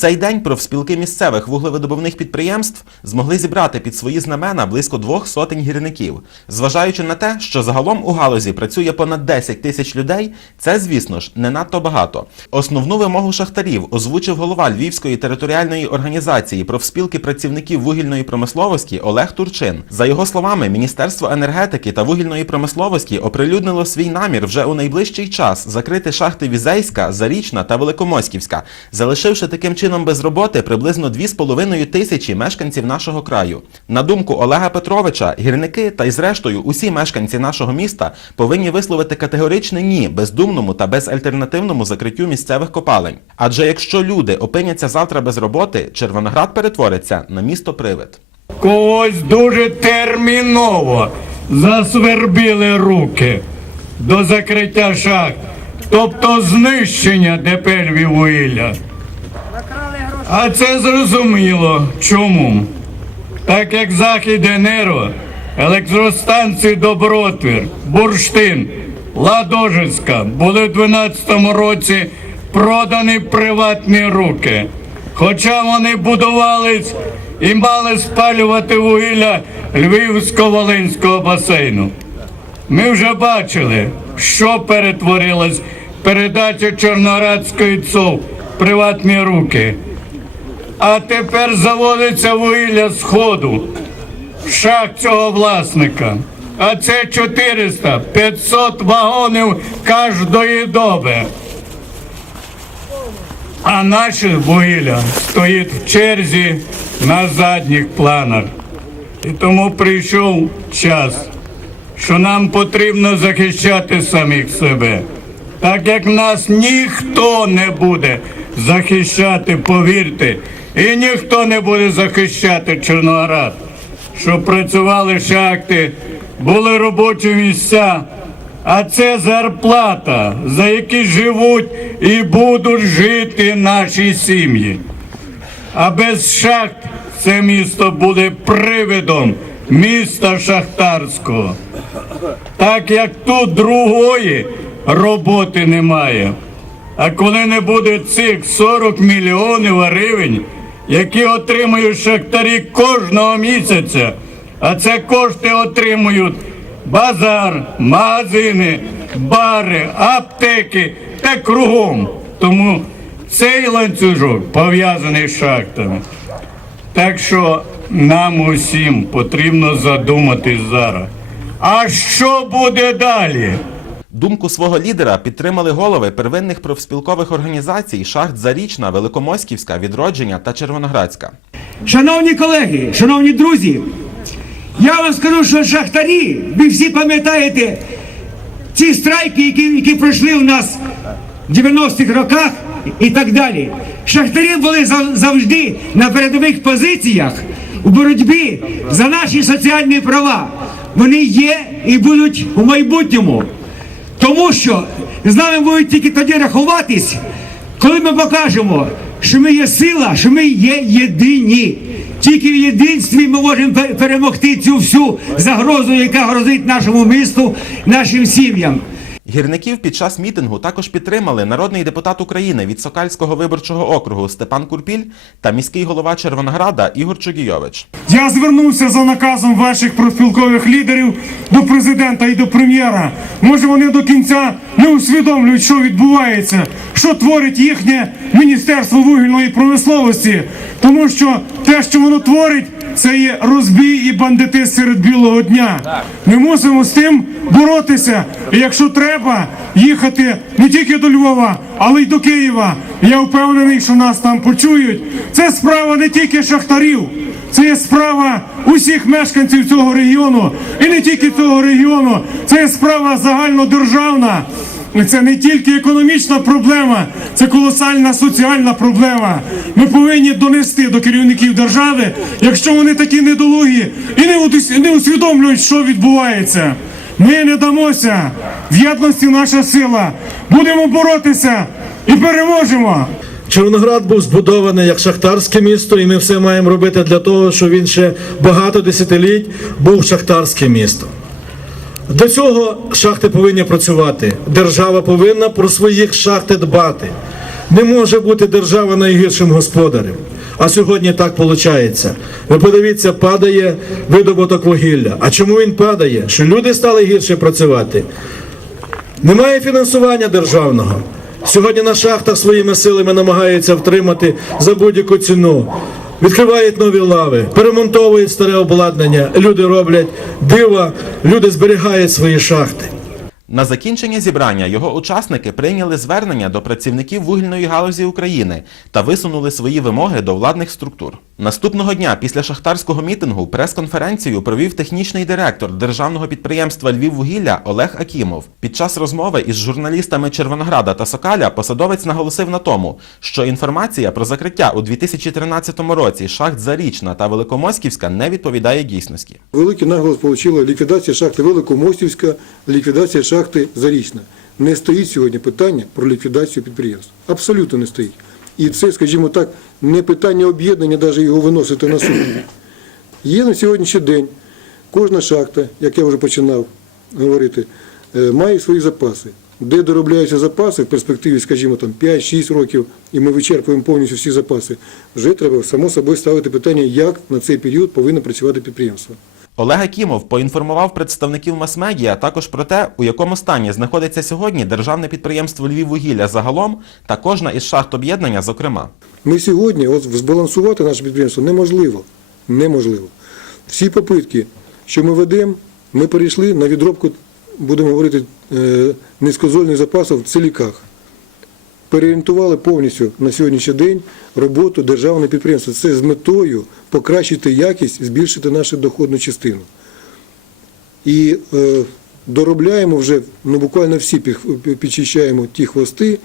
цей день профспілки місцевих вуглевидобувних підприємств змогли зібрати під свої знамена близько двох сотень гірників. Зважаючи на те, що загалом у галузі працює понад 10 тисяч людей, це, звісно ж, не надто багато. Основну вимогу шахтарів озвучив голова Львівської територіальної організації профспілки працівників вугільної промисловості Олег Турчин. За його словами, Міністерство енергетики та вугільної промисловості оприлюднило свій намір вже у найближчий час закрити шахти Візейська, Зарічна та Великомоськівська, залишивши таким чином без роботи приблизно 2,5 тисячі мешканців нашого краю. На думку Олега Петровича, гірники та й зрештою усі мешканці нашого міста повинні висловити категоричне ні бездумному та безальтернативному закриттю місцевих копалень. Адже якщо люди опиняться завтра без роботи, Червоноград перетвориться на місто привид. Когось дуже терміново засвербіли руки до закриття шахт, тобто знищення ДП Львіввугілля. А це зрозуміло. Чому? Так як Захід Західенерго, електростанції Добротвір, Бурштин, Ладожицька були в 12-му році продані в приватні руки. Хоча вони будувались і мали спалювати вугілля Львівсько-Волинського басейну. Ми вже бачили, що перетворилось передача Чорнорадської ЦОВ в приватні руки. А тепер заводиться вугілля з ходу шах цього власника. А це 400-500 вагонів кожної доби. А наше вугілля стоїть в черзі на задніх планах. І тому прийшов час, що нам потрібно захищати самих себе. Так як нас ніхто не буде захищати, повірте, і ніхто не буде захищати Чорноград, щоб працювали шахти, були робочі місця, а це зарплата, за які живуть і будуть жити наші сім'ї. А без шахт це місто буде привидом міста шахтарського. Так як тут другої роботи немає. А коли не буде цих 40 мільйонів гривень, які отримують шахтарі кожного місяця, а це кошти отримують базар, магазини, бари, аптеки та кругом. Тому цей ланцюжок пов'язаний з шахтами. Так що нам усім потрібно задуматись зараз. А що буде далі? Думку свого лідера підтримали голови первинних профспілкових організацій шахт Зарічна, Великомоськівська, Відродження та Червоноградська. Шановні колеги, шановні друзі, я вам скажу, що шахтарі, ви всі пам'ятаєте ці страйки, які, які пройшли у нас в 90-х роках і так далі. Шахтарі були зав- завжди на передових позиціях у боротьбі за наші соціальні права. Вони є і будуть у майбутньому. Тому що з нами будуть тільки тоді рахуватись, коли ми покажемо, що ми є сила, що ми є єдині. Тільки в єдинстві ми можемо перемогти цю всю загрозу, яка грозить нашому місту, нашим сім'ям. Гірників під час мітингу також підтримали народний депутат України від Сокальського виборчого округу Степан Курпіль та міський голова Червонограда Ігор Чугійович. Я звернувся за наказом ваших профспілкових лідерів до президента і до прем'єра. Може вони до кінця не усвідомлюють, що відбувається, що творить їхнє Міністерство вугільної промисловості. Тому що те, що воно творить, це є розбій і бандити серед білого дня. Ми мусимо з тим боротися. І якщо треба їхати не тільки до Львова, але й до Києва. Я впевнений, що нас там почують. Це справа не тільки шахтарів. Це є справа усіх мешканців цього регіону, і не тільки цього регіону. Це є справа загальнодержавна. Це не тільки економічна проблема, це колосальна соціальна проблема. Ми повинні донести до керівників держави, якщо вони такі недолугі і не усвідомлюють, що відбувається. Ми не дамося. В єдності наша сила. Будемо боротися і переможемо. Чорноград був збудований як шахтарське місто, і ми все маємо робити для того, щоб він ще багато десятиліть був шахтарське місто. До цього шахти повинні працювати. Держава повинна про своїх шахти дбати. Не може бути держава найгіршим господарем. А сьогодні так виходить. Ви подивіться, падає видобуток вугілля. А чому він падає? Що люди стали гірше працювати? Немає фінансування державного. Сьогодні на шахтах своїми силами намагаються втримати за будь-яку ціну. Відкривають нові лави, перемонтовують старе обладнання, люди роблять дива, люди зберігають свої шахти. На закінчення зібрання його учасники прийняли звернення до працівників вугільної галузі України та висунули свої вимоги до владних структур. Наступного дня після шахтарського мітингу прес-конференцію провів технічний директор державного підприємства Львіввугілля Олег Акімов. Під час розмови із журналістами Червонограда та Сокаля посадовець наголосив на тому, що інформація про закриття у 2013 році шахт Зарічна та Великомоськівська не відповідає дійсності. Великий наголос отримала ліквідація шахти Великомостівська, ліквідація шахти Зарічна. Не стоїть сьогодні питання про ліквідацію підприємств. Абсолютно не стоїть. І це, скажімо так, не питання об'єднання, навіть його виносити на суд. Є на сьогоднішній день кожна шахта, як я вже починав говорити, е, має свої запаси. Де доробляються запаси в перспективі, скажімо, там 5-6 років, і ми вичерпуємо повністю всі запаси, вже треба само собою ставити питання, як на цей період повинно працювати підприємство. Олег Акімов поінформував представників мас-медіа також про те, у якому стані знаходиться сьогодні державне підприємство Львіввугілля загалом та кожна із шахт об'єднання, зокрема. Ми сьогодні от збалансувати наше підприємство неможливо. Неможливо. Всі попитки, що ми ведемо, ми перейшли на відробку, будемо говорити, е, низькозольних запасів в целіках. Переорієнтували повністю на сьогоднішній день роботу державного підприємства. Це з метою покращити якість, збільшити нашу доходну частину. І е, доробляємо вже, ну буквально всі підчищаємо ті хвости,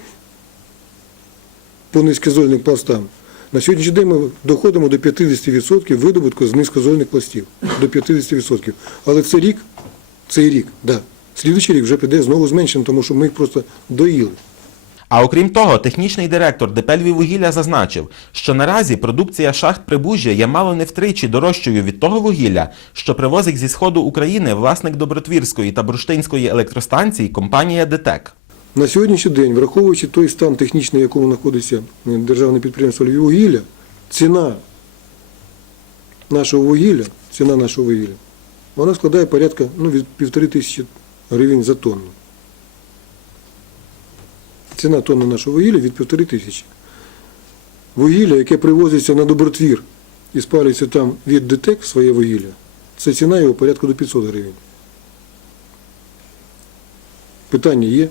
по низькозольним пластам. На сьогоднішній день ми доходимо до 50% видобутку з низькозольних пластів. До 50%. Але це рік, цей рік, да. Слідуючий рік вже піде знову зменшено, тому що ми їх просто доїли. А окрім того, технічний директор ДП Львіввугілля зазначив, що наразі продукція шахт Прибужжя є мало не втричі дорожчою від того вугілля, що привозить зі сходу України власник Добротвірської та Бурштинської електростанцій компанія ДТЕК. На сьогоднішній день, враховуючи той стан технічний, в якому знаходиться е, державне підприємство Львіввугілля, ціна нашого вугілля, ціна нашого вугілля, вона складає порядка ну, від півтори тисячі гривень за тонну. Ціна тонни нашого вугілля від півтори тисячі. Вугілля, яке привозиться на добротвір і спалюється там від ДТЕК своє вугілля, це ціна його порядка до 500 гривень. Питання є.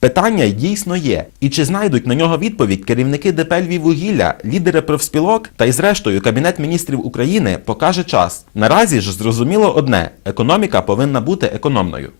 Питання дійсно є. І чи знайдуть на нього відповідь керівники ДП Львіввугілля, лідери профспілок та й зрештою Кабінет міністрів України покаже час. Наразі ж зрозуміло одне: економіка повинна бути економною.